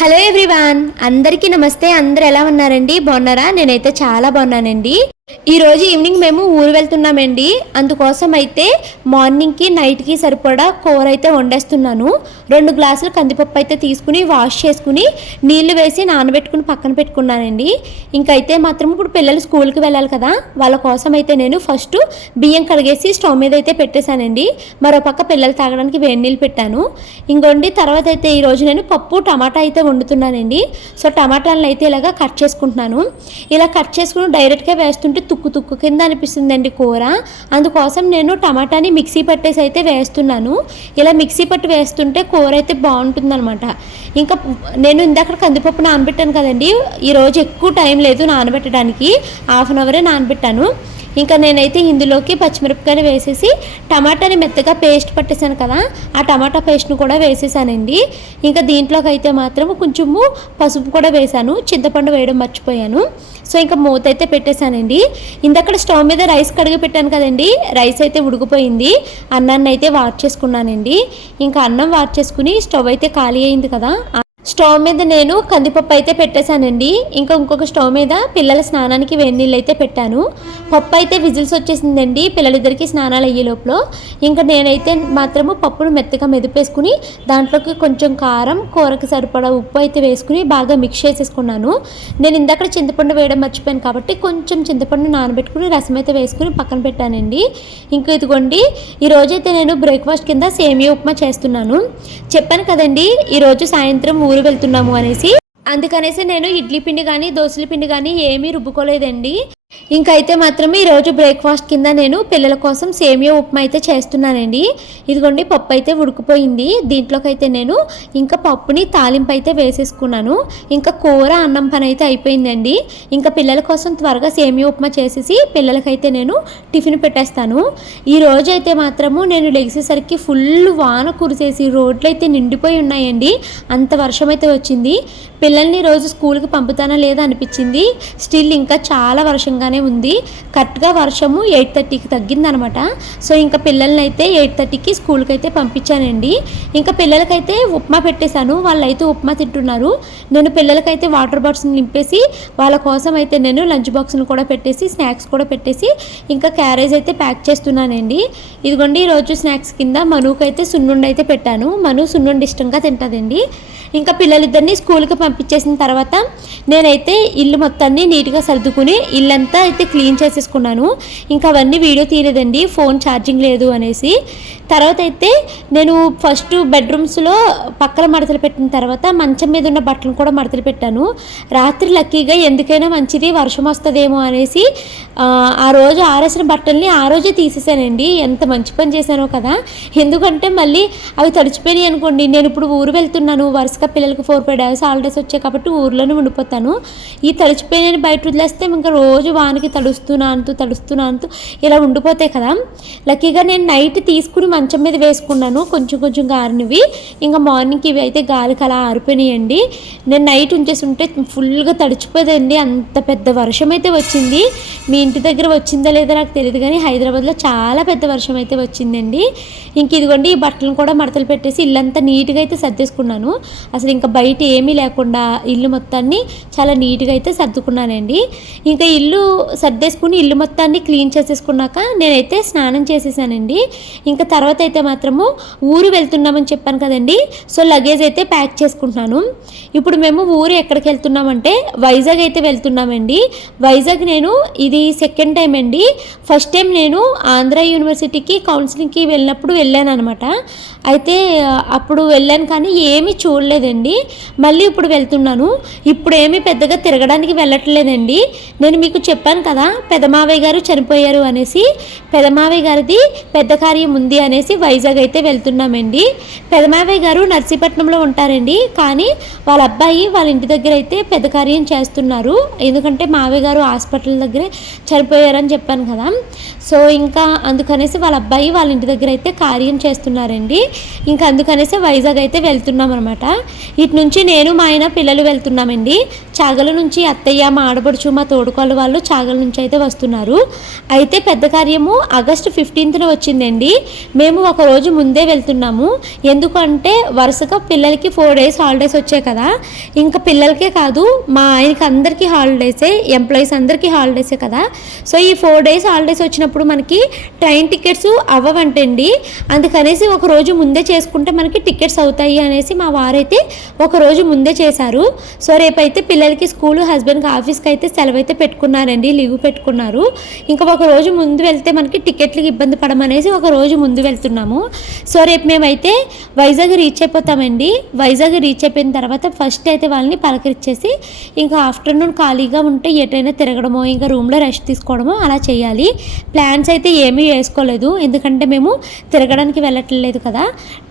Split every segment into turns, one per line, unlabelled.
Hello everyone అందరికీ నమస్తే అందరు ఎలా ఉన్నారండి? బాగున్నారా? నేనైతే చాలా బాగున్నానండి. ఈరోజు ఈవినింగ్ మేము ఊరు వెళ్తున్నామండి. అందుకోసం అయితే మార్నింగ్కి నైట్కి సరిపడా కూర అయితే వండేస్తున్నాను. రెండు గ్లాసులు కందిపప్పు అయితే తీసుకుని వాష్ చేసుకుని నీళ్ళు వేసి నానబెట్టుకుని పక్కన పెట్టుకున్నానండి. ఇంకైతే మాత్రం ఇప్పుడు పిల్లలు స్కూల్కి వెళ్ళాలి కదా వాళ్ళ కోసం అయితే నేను ఫస్ట్ బియ్యం కడిగేసి స్టవ్ మీద అయితే పెట్టేశానండి. మరో పక్క పిల్లలు తాగడానికి వేడి నీళ్ళు పెట్టాను. ఇంకొండి తర్వాత అయితే ఈరోజు నేను పప్పు టమాటా అయితే వండుతున్నానండి. సో టమాటాలను అయితే ఇలాగా కట్ చేసుకుంటున్నాను. ఇలా కట్ చేసుకుని డైరెక్ట్గా వేస్తుంటే తుక్కు తుక్కు కింద అనిపిస్తుందండి కూర. అందుకోసం నేను టమాటాని మిక్సీ పట్టేసి అయితే వేస్తున్నాను. ఇలా మిక్సీ పట్టు వేస్తుంటే కూర అయితే బాగుంటుందన్నమాట. ఇంకా నేను ఇందాక కందిపప్పు నానబెట్టాను కదండి. ఈరోజు ఎక్కువ టైం లేదు నానబెట్టడానికి. హాఫ్ అన్ అవరే నానబెట్టాను. ఇంకా నేనైతే ఇందులోకి పచ్చిమిరపకాయలు వేసేసి టమాటాని మెత్తగా పేస్ట్ పట్టేశాను కదా ఆ టమాటా పేస్ట్ను కూడా వేసేసానండి. ఇంకా దీంట్లోకి అయితే మాత్రం కొంచెము పసుపు కూడా వేశాను చింతపండు వేయడం మర్చిపోయాను. సో ఇంకా మూత అయితే పెట్టేశానండి. ఇందక్కడ స్టవ్ మీద రైస్ కడిగి పెట్టాను కదండి రైస్ అయితే ఉడికిపోయింది. అన్నాన్ని అయితే వాట్ చేసుకున్నానండి. ఇంకా అన్నం వాట్ చేసుకుని స్టవ్ అయితే ఖాళీ అయింది కదా స్టవ్ మీద నేను కందిపప్పు అయితే పెట్టేశానండి. ఇంకా ఇంకొక స్టవ్ మీద పిల్లల స్నానానికి వేడి నీళ్ళు అయితే పెట్టాను. పప్పు అయితే విజిల్స్ వచ్చేసిందండి పిల్లలిద్దరికి స్నానాలు అయ్యే లోపల. ఇంకా నేనైతే మాత్రము పప్పును మెత్తగా మెదిపేసుకుని దాంట్లోకి కొంచెం కారం కూరకు సరిపడా ఉప్పు అయితే వేసుకుని బాగా మిక్స్ చేసేసుకున్నాను. నేను ఇందాక చింతపండు వేయడం మర్చిపోయాను కాబట్టి కొంచెం చింతపండు నానబెట్టుకుని రసం అయితే వేసుకుని పక్కన పెట్టానండి. ఇంకా ఇదిగోండి ఈరోజైతే నేను బ్రేక్ఫాస్ట్ కింద సేమియా ఉప్మా చేస్తున్నాను. చెప్పాను కదండి ఈరోజు సాయంత్రం ఊరు వెళ్తున్నాము అనేసి. అందుకనేసి నేను ఇడ్లీ పిండి కానీ దోశల పిండి కానీ ఏమీ రుబ్బుకోలేదండి. ఇంకైతే అయితే మాత్రం ఈరోజు బ్రేక్ఫాస్ట్ కింద నేను పిల్లల కోసం సేమియా ఉప్మా అయితే చేస్తున్నానండి. ఇదిగోండి పప్పు అయితే ఉడికిపోయింది. దీంట్లోకైతే నేను ఇంకా పప్పుని తాలింపు అయితే వేసేసుకున్నాను. ఇంకా కూర అన్నం పని అయితే అయిపోయిందండి. ఇంకా పిల్లల కోసం త్వరగా సేమియా ఉప్మా చేసేసి పిల్లలకైతే నేను టిఫిన్ పెట్టేస్తాను. ఈ అయితే మాత్రము నేను లెగిసేసరికి ఫుల్ వాన కురిసేసి రోడ్లు అయితే నిండిపోయి ఉన్నాయండి. అంత వర్షం అయితే వచ్చింది. పిల్లల్ని రోజు స్కూల్కి పంపుతానా లేదా అనిపించింది. స్టిల్ ఇంకా చాలా వర్షంగానే ఉంది. కరెక్ట్గా వర్షము ఎయిట్ థర్టీకి తగ్గిందనమాట. సో ఇంకా పిల్లల్ని అయితే ఎయిట్ థర్టీకి స్కూల్కి అయితే పంపించానండి. ఇంకా పిల్లలకైతే ఉప్మా పెట్టేశాను. వాళ్ళైతే ఉప్మా తింటున్నారు. నేను పిల్లలకైతే వాటర్ బాటిల్స్ నింపేసి వాళ్ళ కోసం అయితే నేను లంచ్ బాక్స్ని కూడా పెట్టేసి స్నాక్స్ కూడా పెట్టేసి ఇంకా క్యారేజ్ అయితే ప్యాక్ చేస్తున్నానండి. ఇదిగోండి ఈరోజు స్నాక్స్ కింద మనుకి అయితే సున్నుండి అయితే పెట్టాను. మను సున్నుండి ఇష్టంగా తింటుందండి. ఇంకా పిల్లలిద్దరిని స్కూల్కి పంపించేసిన తర్వాత నేనైతే ఇల్లు మొత్తాన్ని నీట్గా సర్దుకుని ఇల్లంతా అయితే క్లీన్ చేసేసుకున్నాను. ఇంకా అవన్నీ వీడియో తీయలేదండి ఫోన్ ఛార్జింగ్ లేదు అనేసి. తర్వాత అయితే నేను ఫస్ట్ బెడ్రూమ్స్లో పక్కన మడతలు పెట్టిన తర్వాత మంచం మీద ఉన్న బట్టలు కూడా మడతలు పెట్టాను. రాత్రి లక్కీగా ఎందుకైనా మంచిది వర్షం వస్తుందేమో అనేసి ఆ, రోజు ఆరేసిన బట్టల్ని ఆ రోజే తీసేసానండి. ఎంత మంచి పని చేశానో కదా. ఎందుకంటే మళ్ళీ అవి తడిచిపోయినాయి అనుకోండి నేను ఇప్పుడు ఊరు వెళ్తున్నాను వరుసగా పిల్లలకు ఫోర్ ఫైవ్ డేస్ హాలిడేస్ వచ్చాయి కాబట్టి ఊర్లోనే ఉండిపోతాను. ఈ తడిచిపోయిన బయట వదిలేస్తే ఇంకా రోజు వానికి తడుస్తున్నాను తడుస్తున్నాను ఇలా ఉండిపోతాయి కదా. లక్కీగా నేను నైట్ తీసుకుని మంచం మీద వేసుకున్నాను. కొంచెం కొంచెం గారినవి ఇంకా మార్నింగ్కి ఇవి అయితే గాలికి అలా ఆరిపోయినాయండి. నేను నైట్ ఉంచేసి ఉంటే ఫుల్గా తడిచిపోదండి అంత పెద్ద వర్షం అయితే వచ్చింది. మీ ఇంటి దగ్గర వచ్చిందో లేదో నాకు తెలియదు కానీ హైదరాబాద్లో చాలా పెద్ద వర్షం అయితే వచ్చిందండి. ఇంక ఇదిగోండి ఈ బట్టలను కూడా మడతలు పెట్టేసి ఇల్లంతా నీట్గా అయితే సర్దేసుకున్నాను. అసలు ఇంకా బయట ఏమీ లేకుండా ఇల్లు మొత్తాన్ని చాలా నీట్గా అయితే సర్దుకున్నానండి. ఇంకా ఇల్లు సర్దేసుకుని ఇల్లు మొత్తాన్ని క్లీన్ చేసేసుకున్నాక నేనైతే స్నానం చేసేసానండి. ఇంకా తర్వాత అయితే మాత్రము ఊరు వెళ్తున్నామని చెప్పాను కదండి. సో లగేజ్ అయితే ప్యాక్ చేసుకుంటున్నాను. ఇప్పుడు మేము ఊరు ఎక్కడికి వెళ్తున్నామంటే వైజాగ్ అయితే వెళ్తున్నామండి. వైజాగ్ నేను ఇది సెకండ్ టైం అండి. ఫస్ట్ టైం నేను ఆంధ్ర యూనివర్సిటీకి కౌన్సిలింగ్కి వెళ్ళినప్పుడు వెళ్ళాను అనమాట అయితే అప్పుడు వెళ్ళాను కానీ ఏమీ చూడలేదండి. మళ్ళీ ఇప్పుడు వెళ్తున్నాను. ఇప్పుడు ఏమీ పెద్దగా తిరగడానికి వెళ్ళట్లేదండి. నేను మీకు చెప్పాను కదా పెదమావయ్య గారు చనిపోయారు అనేసి పెదమావయ్య గారిది పెద్ద కార్యం ఉంది అనేసి వైజాగ్ అయితే వెళ్తున్నామండి. పెదమావయ్య గారు నర్సీపట్నంలో ఉంటారండి కానీ వాళ్ళ అబ్బాయి వాళ్ళ ఇంటి దగ్గర అయితే పెద్ద కార్యం చేస్తున్నారు. ఎందుకంటే మావయ్య గారు హాస్పిటల్ దగ్గరే చనిపోయారని చెప్పాను కదా. సో ఇంకా అందుకనేసి వాళ్ళ అబ్బాయి వాళ్ళ ఇంటి దగ్గర అయితే కార్యం చేస్తున్నారండి. ఇంకా అందుకనేసి వైజాగ్ అయితే వెళ్తున్నాం అనమాట ఇటు నుంచి నేను మా ఆయన పిల్లలు వెళ్తున్నామండి. చాగల నుంచి అత్తయ్య మా ఆడపడుచు మా తోడుకోళ్ళ వాళ్ళు వాళ్ళు చాగల నుంచి అయితే వస్తున్నారు. అయితే పెద్ద కార్యము ఆగస్టు ఫిఫ్టీన్త్న వచ్చిందండి. మేము ఒక రోజు ముందే వెళ్తున్నాము. ఎందుకంటే వరుసగా పిల్లలకి ఫోర్ డేస్ హాలిడేస్ వచ్చాయి కదా. ఇంకా పిల్లలకే కాదు మా ఆయనకి అందరికీ హాలిడేసే ఎంప్లాయీస్ అందరికీ హాలిడేసే కదా. సో ఈ ఫోర్ డేస్ హాలిడేస్ వచ్చినప్పుడు మనకి ట్రైన్ టికెట్స్ అవ్వవంటండి. అందుకనేసి ఒక రోజు ముందే చేసుకుంటే మనకి టికెట్స్ అవుతాయి అనేసి మా వారైతే ఒక రోజు ముందే చేశారు. సో రేపైతే పిల్లలకి స్కూల్ హస్బెండ్కి ఆఫీస్కి అయితే సెలవు అయితే పెట్టుకున్నారు. పెట్టుకున్నారండి లీవ్ పెట్టుకున్నారు. ఇంకా ఒక రోజు ముందు వెళ్తే మనకి టికెట్లకి ఇబ్బంది పడమనేసి ఒక రోజు ముందు వెళ్తున్నాము. సో రేపు మేమైతే వైజాగ్ రీచ్ అయిపోతామండి. వైజాగ్ రీచ్ అయిపోయిన తర్వాత ఫస్ట్ అయితే వాళ్ళని పలకరించేసి ఇంకా ఆఫ్టర్నూన్ ఖాళీగా ఉంటే ఎటైనా తిరగడమో ఇంకా రూమ్లో రెస్ట్ తీసుకోవడమో అలా చేయాలి. ప్లాన్స్ అయితే ఏమీ వేసుకోలేదు. ఎందుకంటే మేము తిరగడానికి వెళ్ళట్లేదు కదా.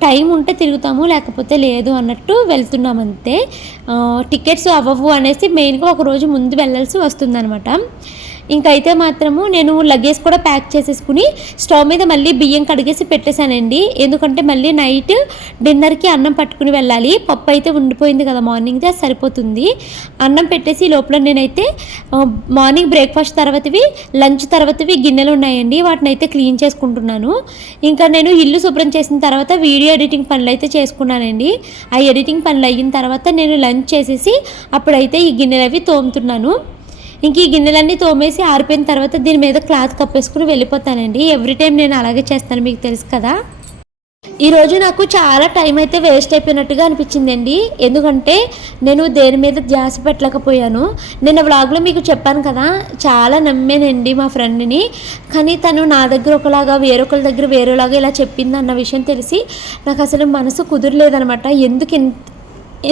టైం ఉంటే తిరుగుతాము లేకపోతే లేదు అన్నట్టు వెళ్తున్నాం అంతే టికెట్స్ అవ్వవు అనేసి మెయిన్గా ఒక రోజు ముందు వెళ్ళాల్సి వస్తుందన్నమాట. ఇంకైతే మాత్రము నేను లగేజ్ కూడా ప్యాక్ చేసేసుకుని స్టవ్ మీద మళ్ళీ బియ్యం కడిగేసి పెట్టేశానండి. ఎందుకంటే మళ్ళీ నైట్ డిన్నర్కి అన్నం పట్టుకుని వెళ్ళాలి. పప్పు అయితే ఉండిపోయింది కదా మార్నింగ్ది అది సరిపోతుంది. అన్నం పెట్టేసి ఈ లోపల నేనైతే మార్నింగ్ బ్రేక్ఫాస్ట్ తర్వాతవి లంచ్ తర్వాతవి గిన్నెలు ఉన్నాయండి. వాటిని అయితే క్లీన్ చేసుకుంటున్నాను. ఇంకా నేను ఇల్లు శుభ్రం చేసిన తర్వాత వీడియో ఎడిటింగ్ పనులు అయితే చేసుకున్నానండి. ఆ ఎడిటింగ్ పనులు అయిన తర్వాత నేను లంచ్ చేసేసి అప్పుడైతే ఈ గిన్నెలు అవి తోముతున్నాను. ఇంక ఈ గిన్నెలన్నీ తోమేసి ఆరిపోయిన తర్వాత దీని మీద క్లాత్ కప్పేసుకుని వెళ్ళిపోతానండి. ఎవ్రీ టైం నేను అలాగే చేస్తాను మీకు తెలుసు కదా. ఈరోజు నాకు చాలా టైం అయితే వేస్ట్ అయిపోయినట్టుగా అనిపించిందండి. ఎందుకంటే నేను దేని మీద ధ్యాస పెట్టలేకపోయాను. నేను వ్లాగ్లో మీకు చెప్పాను కదా చాలా నమ్మానండి మా ఫ్రెండ్ని. కానీ తను నా దగ్గర ఒకలాగా వేరొకరి దగ్గర వేరేలాగా ఇలా చెప్పింది అన్న విషయం తెలిసి నాకు అసలు మనసు కుదరలేదనమాట ఎందుకు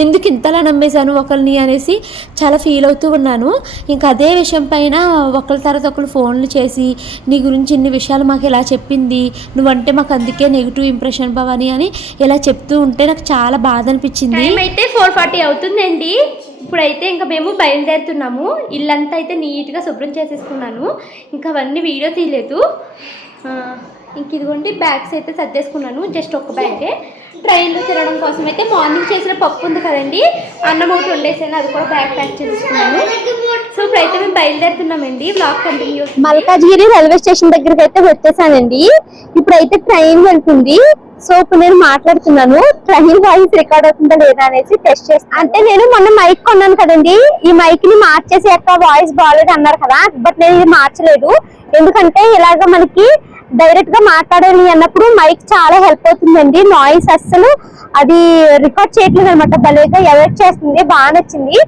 ఎందుకు ఇంతలా నమ్మేశాను ఒకరిని అనేసి చాలా ఫీల్ అవుతూ ఉన్నాను. ఇంకా అదే విషయం పైన ఒకరి తర్వాత ఒకరు ఫోన్లు చేసి నీ గురించి ఇన్ని విషయాలు మాకు ఇలా చెప్పింది? నువ్వంటే మాకు అందుకే నెగిటివ్ ఇంప్రెషన్ భవాని అని ఇలా చెప్తూ ఉంటే నాకు చాలా బాధ అనిపించింది.
అయితే ఫోర్ ఫార్టీ అవుతుందండి. ఇప్పుడైతే ఇంకా మేము బయలుదేరుతున్నాము. ఇల్లంతా అయితే నీట్గా శుభ్రం చేసేసుకున్నాను. ఇంకా అవన్నీ వీడియో తీయలేదు. ఇంక ఇదిగోండి బ్యాగ్స్ అయితే సర్దేసుకున్నాను జస్ట్ ఒక బ్యాగే ట్రైన్లో తినడం కోసం అయితే మార్నింగ్ చేసిన పప్పు ఉంది కదండి అన్నం ఒకటి వండేసాను అది కూడా బ్యాగ్ ప్యాక్ చేసుకున్నాను సో ఇప్పుడైతే మేము బయలుదేరుతున్నామండి black continue
Malkajgiri railway station దగ్గరికి అయితే వచ్చేసానండి. ఇప్పుడైతే ట్రైన్ వెళ్తుంది. సో ఇప్పుడు నేను మాట్లాడుతున్నాను ట్రైన్ వాయిస్ రికార్డ్ అవుతుందా లేదా అనేసి టెస్ట్ చేస్తాను. అంటే నేను మొన్న మైక్ కొన్నాను కదండి ఈ మైక్ని మార్చేసి యొక్క వాయిస్ బాగాలేదు అన్నారు కదా బట్ నేను ఇది మార్చలేదు. ఎందుకంటే ఇలాగ మనకి డైరెక్ట్గా మాట్లాడాలి అన్నప్పుడు మైక్ చాలా హెల్ప్ అవుతుందండి. నాయిస్ అస్సలు అది రికార్డ్ చేయట్లేదు అనమాట భలేగా ఎవైట్ చేస్తుంది బాగా నచ్చింది.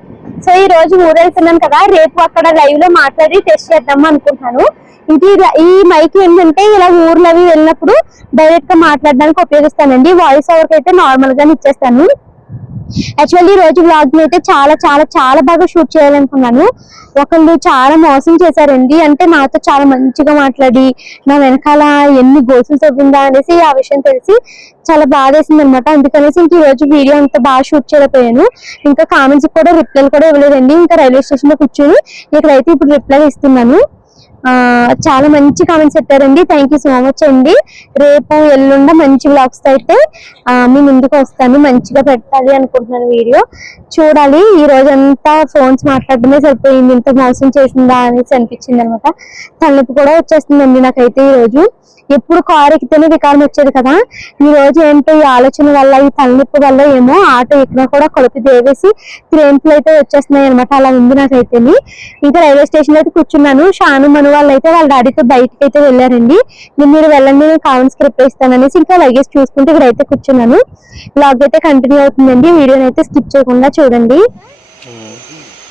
సో ఈ రోజు ఊరెళ్తున్నాం కదా రేపు అక్కడ లైవ్లో మాట్లాడి టెస్ట్ చేద్దాం అనుకుంటున్నాను. ఇది ఈ మైక్ ఏంటంటే ఇలా ఊర్లో అవి వెళ్ళినప్పుడు డైరెక్ట్గా మాట్లాడడానికి ఉపయోగిస్తానండి. వాయిస్ ఓవర్కి అయితే నార్మల్ గానే ఇచ్చేస్తాను. యాక్చువల్లీ ఈ రోజు బ్లాగ్ అయితే చాలా చాలా చాలా బాగా షూట్ చేయాలనుకున్నాను. ఒకళ్ళు చాలా మోసం చేశారండి. అంటే నాతో చాలా మంచిగా మాట్లాడి నా వెనకాల ఎన్ని గోసులు తవ్విందా? అనేసి ఆ విషయం తెలిసి చాలా బాధ వేసింది అనమాట అందుకనేసి ఇంక ఈ రోజు వీడియో అంత బాగా షూట్ చేయలేకపోయాను. ఇంకా కామెంట్స్ కూడా రిప్లైలు కూడా ఇవ్వలేదండి. ఇంకా రైల్వే స్టేషన్లో కూర్చొని ఇక్కడైతే ఇప్పుడు రిప్లై ఇస్తున్నాను. చాలా మంచి కామెంట్స్ పెట్టారండి థ్యాంక్ యూ సో మచ్ అండి. రేపు ఎల్లుండ మంచి బ్లాగ్స్ అయితే మీ ముందుకు వస్తాను. మంచిగా పెట్టాలి అనుకుంటున్నాను వీడియో. చూడాలి. ఈ రోజంతా ఫోన్స్ మాట్లాడడమే సరిపోయింది. ఇంత మోసం చేసిందా అనేసి అనిపించింది అనమాట. తలనొప్పి కూడా వచ్చేస్తుందండి నాకైతే ఈ రోజు. ఎప్పుడు కారు ఎక్కితేనే వికారం వచ్చేది కదా. ఈ రోజు ఏంటో ఈ ఆలోచన వల్ల ఈ తలనొప్పి వల్ల ఏమో ఆటో ఎక్కినా కూడా కొడుకు దేవేసి ట్రైన్లు అయితే వచ్చేస్తున్నాయి అనమాట అలా ఉంది నాకైతే ఇంకా రైల్వే స్టేషన్ అయితే కూర్చున్నాను. షాను మనం వాళ్ళు అయితే వాళ్ళ డాడీతో బయటకి అయితే వెళ్ళారండి. నేను మీరు వెళ్ళండి నేను కామెంట్స్కి రిప్లై ఇస్తాను అనేసి ఇంకా లగేజ్ చూసుకుంటూ ఇక్కడ అయితే కూర్చున్నాను. బ్లాగ్ అయితే కంటిన్యూ అవుతుందండి. వీడియోని అయితే స్కిప్ చేయకుండా చూడండి.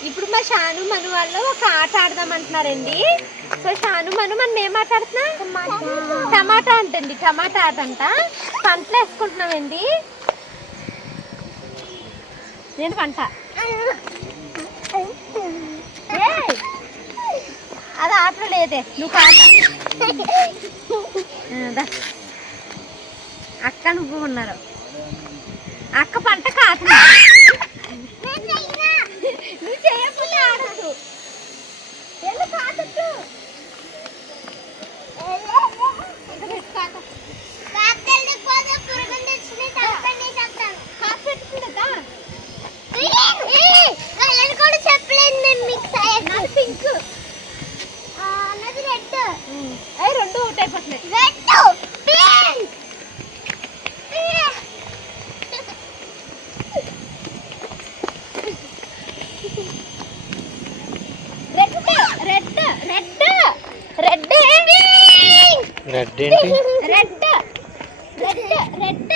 ఇప్పుడు మా షాను మను వాళ్ళు ఒక ఆట ఆడదాం అంటున్నారండి సో షాను మను మనం ఏం ఆట ఆడుతున్నా? టమాటా. అంటండి. టమాటా ఆట అంట పంటలు వేసుకుంటున్నామండి. నేను పంట? అది ఆటలో లేదే. నువ్వు కాట అక్క నువ్వు ఉన్నారు. అక్క పంట కాట నువ్వు చేయకపోతే ఆడద్దు వెళ్ళు కాటద్దు చెప్పలేదు నేను మీకు పింక్
అవి రెండు ఒకటి అయిపోతున్నాయి red red red red
red ఏంటి?
Red. Red red.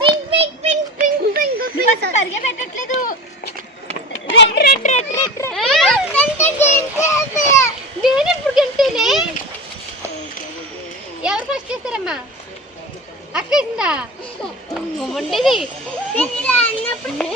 Pink pink pink pink pink సరిగా పెట్టట్లేదు రెడ్ రెడ్ రెడ్ రెడ్ నేను ఇప్పుడు గంటేనే. ఎవరు ఫస్ట్ చేస్తారమ్మా? అక్క ఇస్తుందా ఉండేది కుట్టేస్తున్నది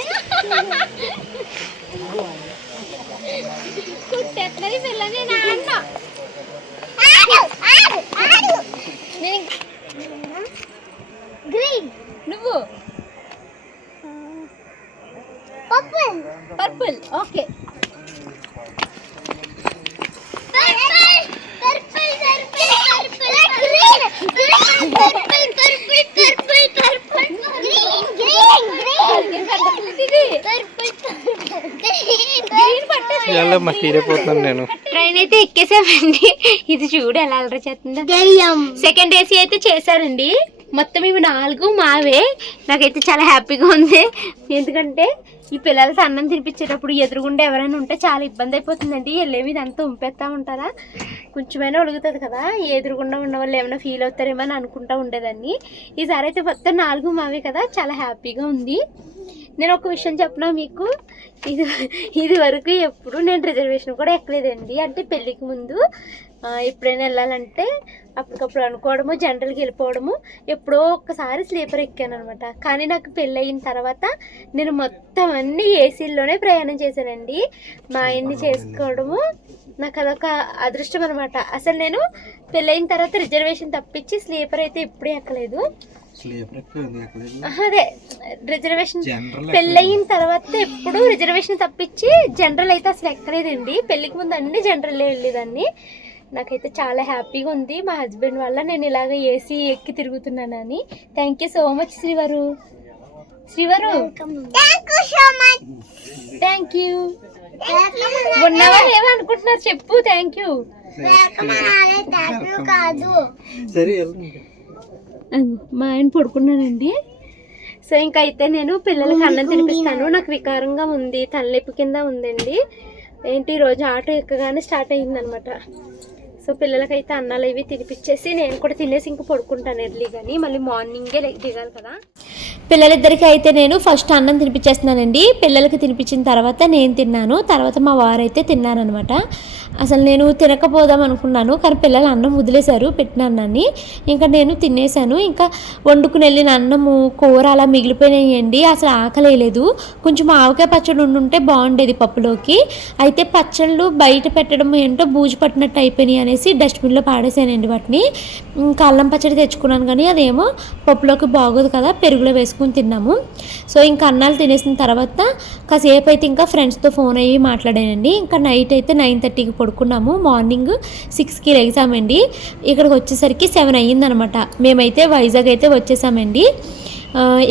వెళ్ళమ్మా తీరిపోతున్నాను నేను?
ట్రైన్ అయితే ఎక్కేసామండి. ఇది చూడు ఎలా అలర చేస్తుందో. సెకండ్ ఏసీ అయితే చేశారండి. మొత్తం ఇవి నాలుగు మావే. నాకైతే చాలా హ్యాపీగా ఉంది. ఎందుకంటే ఈ పిల్లలకి అన్నం తినిపించేటప్పుడు ఎదురుగుండా ఎవరైనా ఉంటే చాలా ఇబ్బంది అయిపోతుందండి. వెళ్ళేవి ఇదంతా ఉంపేస్తా ఉంటారా? కొంచెమైనా ఉడుగుతుంది కదా. ఎదురుగుండా ఉన్న వాళ్ళు ఏమైనా ఫీల్ అవుతారేమో అని అనుకుంటా ఉండేదాన్ని. ఈసారి అయితే మొత్తం నాలుగు మావే కదా. చాలా హ్యాపీగా ఉంది. నేను ఒక విషయం చెప్పినా మీకు? ఇది ఇది వరకు ఎప్పుడు నేను రిజర్వేషన్ కూడా ఎక్కలేదండి. అంటే పెళ్ళికి ముందు ఎప్పుడైనా వెళ్ళాలంటే అప్పటికప్పుడు అనుకోవడము జనరల్కి వెళ్ళిపోవడము ఎప్పుడో ఒక్కసారి స్లీపర్ ఎక్కాను అనమాట కానీ నాకు పెళ్ళి అయిన తర్వాత నేను మొత్తం అన్ని ఏసీల్లోనే ప్రయాణం చేశానండి. మా ఆయన్ని చేసుకోవడము నాకు అదొక అదృష్టం అనమాట. అసలు నేను పెళ్ళయిన తర్వాత రిజర్వేషన్ తప్పించి స్లీపర్ అయితే ఎప్పుడూ ఎక్కలేదు. అదే రిజర్వేషన్
జనరల్
పెళ్ళయిన తర్వాత ఎప్పుడు రిజర్వేషన్ తప్పించి జనరల్ అయితే అసలు ఎక్కలేదండి. పెళ్ళికి ముందు అన్ని జనరల్ వెళ్ళేదాన్ని. నాకైతే చాలా హ్యాపీగా ఉంది. మా హస్బెండ్ వల్ల నేను ఇలాగ ఏసీ ఎక్కి తిరుగుతున్నానని. థ్యాంక్ యూ సో మచ్ శ్రీవారు. శ్రీవారు థ్యాంక్ యూ ఉన్నావా ఏమో అనుకుంటున్నారు చెప్పు థ్యాంక్ యూ
సరే
మా ఆయన పడుకున్నానండి సో ఇంకా అయితే నేను పిల్లలకి అన్నం తినిపిస్తాను. నాకు వికారంగా ఉంది తలనొప్పి కింద ఉందండి. ఏంటి ఈరోజు ఆటో ఎక్కగానే స్టార్ట్ అయ్యిందనమాట. సో పిల్లలకైతే అన్నాలు ఇవి తినిపించేసి నేను కూడా తినేసి ఇంక పడుకుంటాను ఎర్లీ కానీ మళ్ళీ మార్నింగే దిగాలి కదా.
పిల్లలిద్దరికీ అయితే నేను ఫస్ట్ అన్నం తినిపించేస్తున్నానండి. పిల్లలకి తినిపించిన తర్వాత నేను తిన్నాను. తర్వాత మా వారైతే తిన్నారనమాట అసలు నేను తినకపోదాం అనుకున్నాను కానీ పిల్లలు అన్నం వదిలేశారు పెట్టిన అన్నాన్ని. ఇంకా నేను తినేసాను ఇంకా వండుకుని వెళ్ళిన అన్నము కూర అలా మిగిలిపోయినాయండి. అసలు ఆకలేదు కొంచెం ఆవకాయ పచ్చడి ఉండుంటే బాగుండేది పప్పులోకి. అయితే పచ్చళ్ళు బయట పెట్టడం ఏంటో బూజు పట్టినట్టు అయిపోయినాయి అనేసి డస్ట్బిన్లో పాడేసానండి వాటిని. ఇంకా అల్లం పచ్చడి తెచ్చుకున్నాను కానీ అదేమో పప్పులోకి బాగోదు కదా పెరుగులో వేసుకుని తిన్నాము. సో ఇంకా అన్నాలు తినేసిన తర్వాత కాసేపు అయితే ఇంకా ఫ్రెండ్స్తో ఫోన్ అయ్యి మాట్లాడానండి. ఇంకా నైట్ అయితే నైన్ థర్టీకి పడుకున్నాము. మార్నింగ్ సిక్స్కి ఎగ్జామ్ అండి ఇక్కడికి వచ్చేసరికి సెవెన్ అయ్యిందనమాట. మేమైతే వైజాగ్ అయితే వచ్చేసామండి.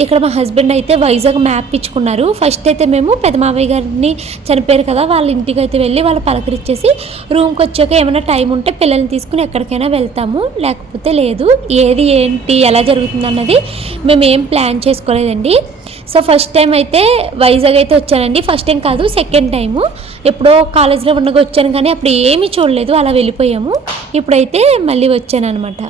ఇక్కడ మా హస్బెండ్ అయితే వైజాగ్ మ్యాప్ ఇచ్చుకున్నారు. ఫస్ట్ అయితే మేము పెదమావయ్య గారిని చనిపోయారు కదా వాళ్ళ ఇంటికి అయితే వెళ్ళి వాళ్ళు పలకరించేసి రూమ్కి వచ్చాక ఏమైనా టైం ఉంటే పిల్లల్ని తీసుకుని ఎక్కడికైనా వెళ్తాము. లేకపోతే లేదు ఏది ఏంటి ఎలా జరుగుతుంది అన్నది మేము ఏం ప్లాన్ చేసుకోలేదండి. సో ఫస్ట్ టైం అయితే వైజాగ్ అయితే వచ్చానండి. ఫస్ట్ టైం కాదు సెకండ్ టైము. ఎప్పుడో కాలేజ్లో ఉండగా వచ్చాను కానీ అప్పుడు ఏమీ చూడలేదు అలా వెళ్ళిపోయాము. ఇప్పుడైతే మళ్ళీ వచ్చాను అనమాట